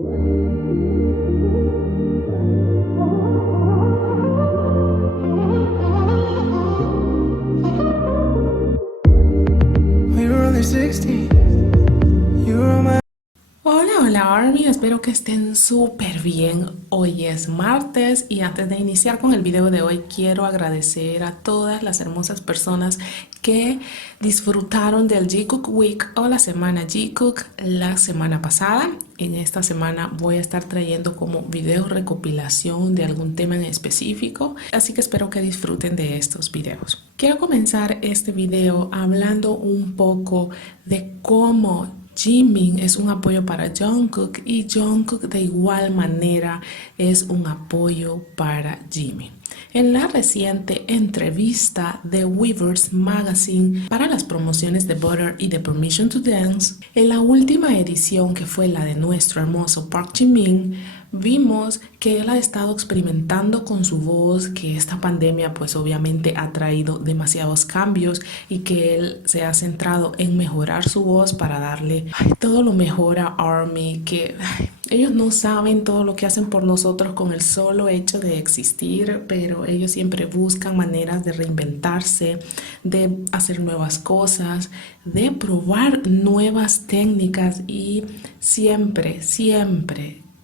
We were only 16. You were my. Hola, hola Army, espero que estén súper bien. Hoy es martes y antes de iniciar con el video de hoy quiero agradecer a todas las hermosas personas que disfrutaron del G-Cook Week o la semana G-Cook la semana pasada. En esta semana voy a estar trayendo como video recopilación de algún tema en específico, así que espero que disfruten de estos videos. Quiero comenzar este video hablando un poco de cómo Jimin es un apoyo para Jungkook y Jungkook de igual manera es un apoyo para Jimin. En la reciente entrevista de Weverse Magazine para las promociones de Butter y de Permission to Dance, en la última edición que fue la de nuestro hermoso Park Jimin, vimos que él ha estado experimentando con su voz, que esta pandemia pues obviamente ha traído demasiados cambios y que él se ha centrado en mejorar su voz para darle todo lo mejor a ARMY, que ellos no saben todo lo que hacen por nosotros con el solo hecho de existir, pero ellos siempre buscan maneras de reinventarse, de hacer nuevas cosas, de probar nuevas técnicas y siempre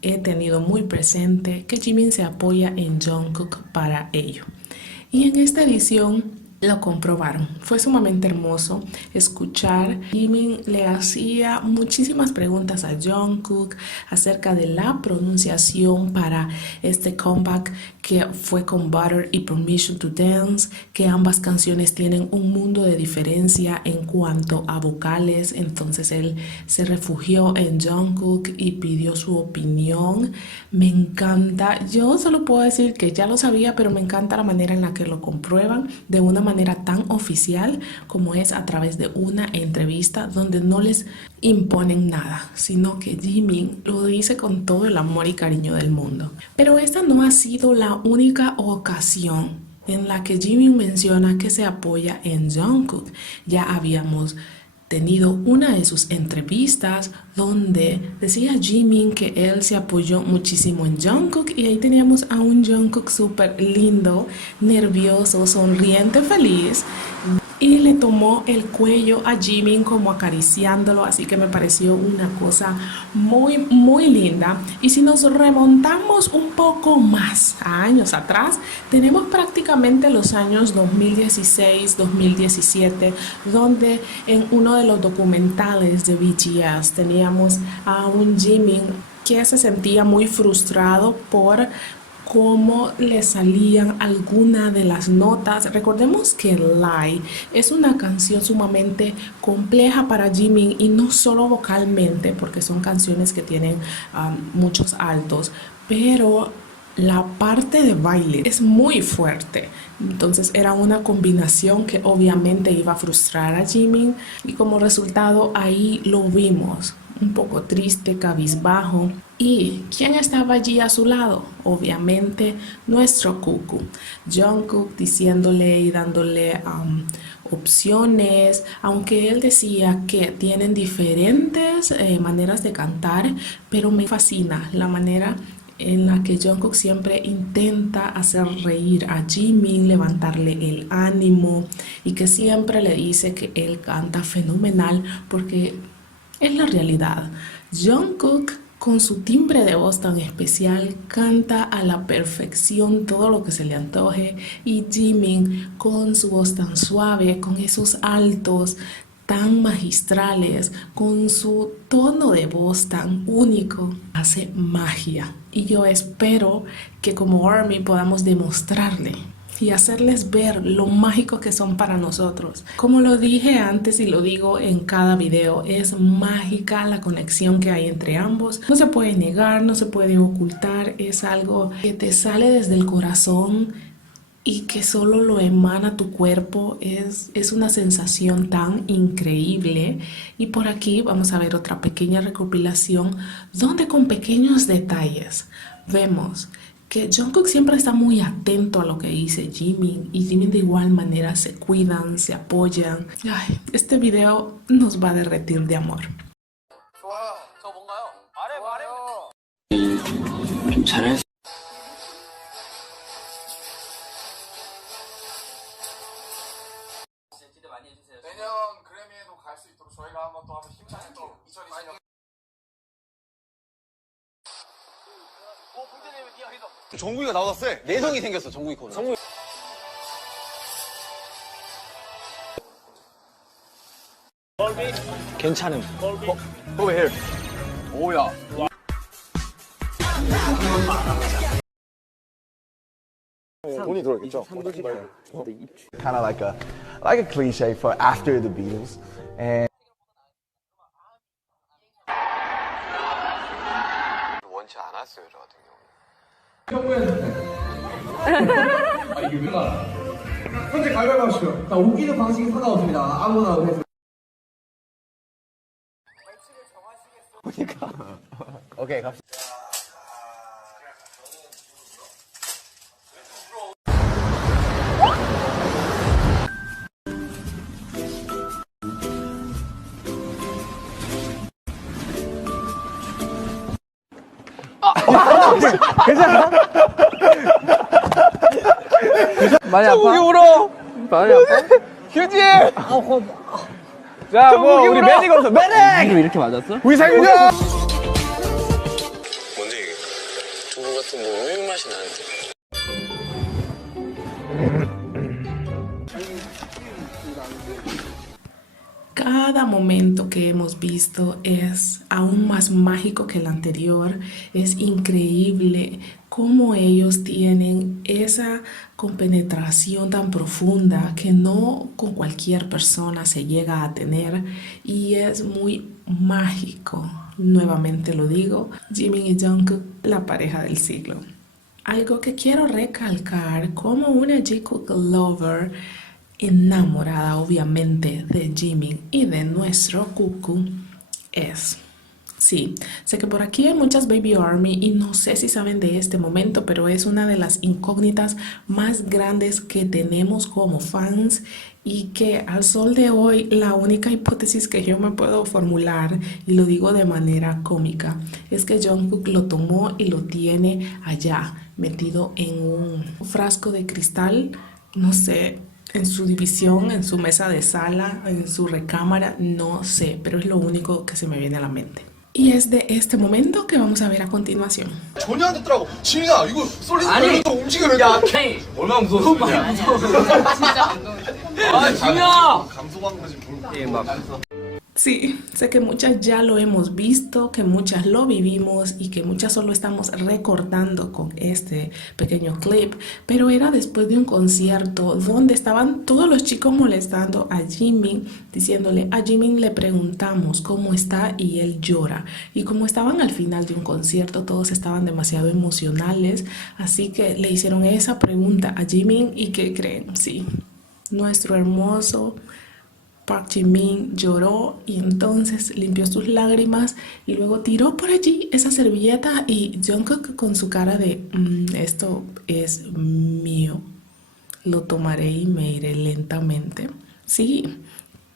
he tenido muy presente que Jimin se apoya en Jungkook para ello. Y en esta edición lo comprobaron. Fue sumamente hermoso escuchar. Jimin le hacía muchísimas preguntas a Jungkook acerca de la pronunciación para este comeback que fue con Butter y Permission to Dance, que ambas canciones tienen un mundo de diferencia en cuanto a vocales. Entonces él se refugió en Jungkook y pidió su opinión. Me encanta. Yo solo puedo decir que ya lo sabía, pero me encanta la manera en la que lo comprueban de una manera tan oficial como es a través de una entrevista donde no les imponen nada, sino que Jimin lo dice con todo el amor y cariño del mundo. Pero esta no ha sido la única ocasión en la que Jimin menciona que se apoya en Jungkook. Ya habíamos tenido una de sus entrevistas donde decía Jimin que él se apoyó muchísimo en Jungkook y ahí teníamos a un Jungkook súper lindo, nervioso, sonriente, feliz y le tomó el cuello a Jimin como acariciándolo, así que me pareció una cosa muy linda. Y si nos remontamos un poco más a años atrás, tenemos prácticamente los años 2016, 2017, donde en uno de los documentales de BTS teníamos a un Jimin que se sentía muy frustrado por cómo le salían algunas de las notas. Recordemos que Lie es una canción sumamente compleja para Jimin y no solo vocalmente, porque son canciones que tienen muchos altos, pero la parte de baile es muy fuerte. Entonces era una combinación que obviamente iba a frustrar a Jimin y como resultado ahí lo vimos un poco triste, cabizbajo. ¿Y quién estaba allí a su lado? Obviamente nuestro Cucu, Jungkook, diciéndole y dándole opciones, aunque él decía que tienen diferentes maneras de cantar, pero me fascina la manera en la que Jungkook siempre intenta hacer reír a Jimin, levantarle el ánimo y que siempre le dice que él canta fenomenal porque es la realidad. Jungkook con su timbre de voz tan especial canta a la perfección todo lo que se le antoje y Jimin con su voz tan suave, con esos altos tan magistrales, con su tono de voz tan único, hace magia. Y yo espero que como ARMY podamos demostrarle y hacerles ver lo mágico que son para nosotros. Como lo dije antes y lo digo en cada video, es mágica la conexión que hay entre ambos. No se puede negar, no se puede ocultar, es algo que te sale desde el corazón y que solo lo emana tu cuerpo. Es una sensación tan increíble. Y por aquí vamos a ver otra pequeña recopilación donde con pequeños detalles vemos que Jungkook siempre está muy atento a lo que dice Jimin y Jimin de igual manera se cuidan, se apoyan. Ay, este video nos va a derretir de amor. 잘했어. 내년 그래미에도 갈 수 있도록 저희가 한번 힘차게 또 2020년 정국이가 나보다 세. 내성이 생겼어, 정국이 코는. 괜찮음. Over here. 오야. 돈이 들어있겠죠? Kind of like a cliche for after the Beatles. And 원치 않았어요, 저 같은 경우. 현재 가위바위보 자, 웃기는 방식이 상관없습니다. 아무거나 해서. 오케이, 갑시다. 많이 아파? 정국이 울어! 많이 아파? 휴지! 자, 뭐, 우리 매직 없어, 매직! 이로 이렇게 맞았어? 우리 살구자! 뭔데 이게? 두부 같은 뭐 우유 맛이 나는데. Cada momento que hemos visto es aún más mágico que el anterior. Es increíble cómo ellos tienen esa compenetración tan profunda que no con cualquier persona se llega a tener y es muy mágico. Nuevamente lo digo, Jimin y Jungkook, la pareja del siglo. Algo que quiero recalcar como una Jungkook lover enamorada obviamente de Jimin y de nuestro Cuckoo es, sí, sé que por aquí hay muchas Baby Army y no sé si saben de este momento, pero es una de las incógnitas más grandes que tenemos como fans y que al sol de hoy la única hipótesis que yo me puedo formular, y lo digo de manera cómica, es que Jungkook lo tomó y lo tiene allá metido en un frasco de cristal, no sé, en su división, en su mesa de sala, en su recámara, no sé, pero es lo único que se me viene a la mente. Y es de este momento que vamos a ver a continuación. 전혀 안 됐더라고. 지민아, 이거 쏠리는 거 움직이는데. 야, 얼마나 무서워. 많이 무서워. 진짜 안 돼. 아, 지민아! 감소하는 거 지금 보는 거. Sí, sé que muchas ya lo hemos visto, que muchas lo vivimos y que muchas solo estamos recordando con este pequeño clip, pero era después de un concierto donde estaban todos los chicos molestando a Jimin, diciéndole a Jimin le preguntamos cómo está y él llora. Y como estaban al final de un concierto, todos estaban demasiado emocionales, así que le hicieron esa pregunta a Jimin y ¿qué creen? Sí, nuestro hermoso Park Jimin lloró y entonces limpió sus lágrimas y luego tiró por allí esa servilleta y Jungkook con su cara de esto es mío, lo tomaré y me iré lentamente. Sí,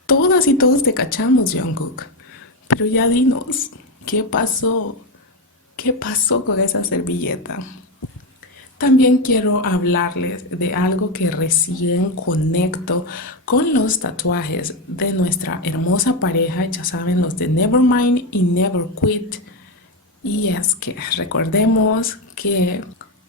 todas y todos te cachamos, Jungkook, pero ya dinos, ¿qué pasó? ¿Qué pasó con esa servilleta? También quiero hablarles de algo que recién conecto con los tatuajes de nuestra hermosa pareja, ya saben, los de Nevermind y Never Quit. Y es que recordemos que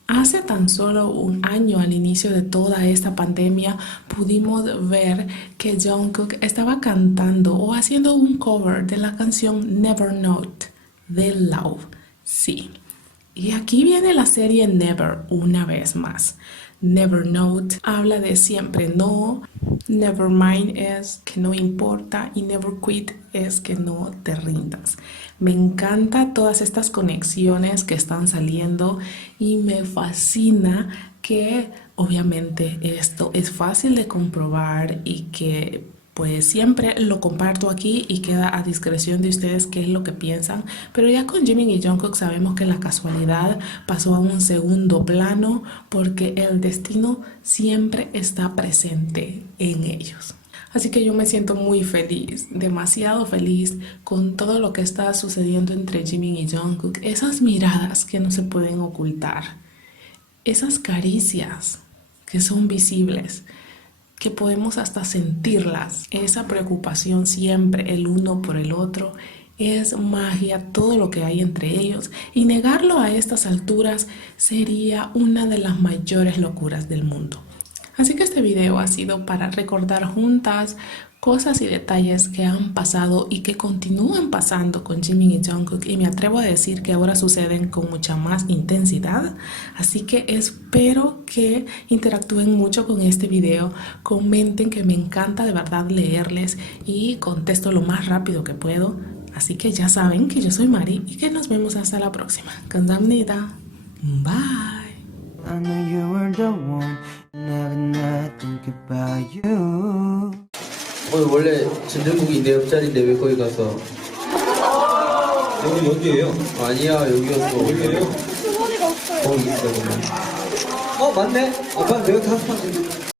hace tan solo un año, al inicio de toda esta pandemia, pudimos ver que Jungkook estaba cantando o haciendo un cover de la canción Never Not de Love. Sí. Y aquí viene la serie Never una vez más. Never Note habla de siempre no, Nevermind es que no importa y Never Quit es que no te rindas. Me encanta todas estas conexiones que están saliendo y me fascina que obviamente esto es fácil de comprobar y que pues siempre lo comparto aquí y queda a discreción de ustedes qué es lo que piensan, pero ya con Jimin y Jungkook sabemos que la casualidad pasó a un segundo plano porque el destino siempre está presente en ellos. Así que yo me siento muy feliz, demasiado feliz con todo lo que está sucediendo entre Jimin y Jungkook. Esas miradas que no se pueden ocultar, esas caricias que son visibles, que podemos hasta sentirlas, esa preocupación siempre el uno por el otro. Es magia todo lo que hay entre ellos y negarlo a estas alturas sería una de las mayores locuras del mundo. Así que este video ha sido para recordar juntas cosas y detalles que han pasado y que continúan pasando con Jimin y Jungkook, y me atrevo a decir que ahora suceden con mucha más intensidad. Así que espero que interactúen mucho con este video, comenten, que me encanta de verdad leerles y contesto lo más rápido que puedo. Así que ya saben que yo soy Mari y que nos vemos hasta la próxima. 감사합니다. Bye. I know you were the one, never not think about you. 원래 진들국이 내 옆자리인데 왜 거기 가서? 여기 여기예요? 아니야 여기였어. 여기예요? 거기 있어 그러면. 맞네. 아빠 내가 다섯 번.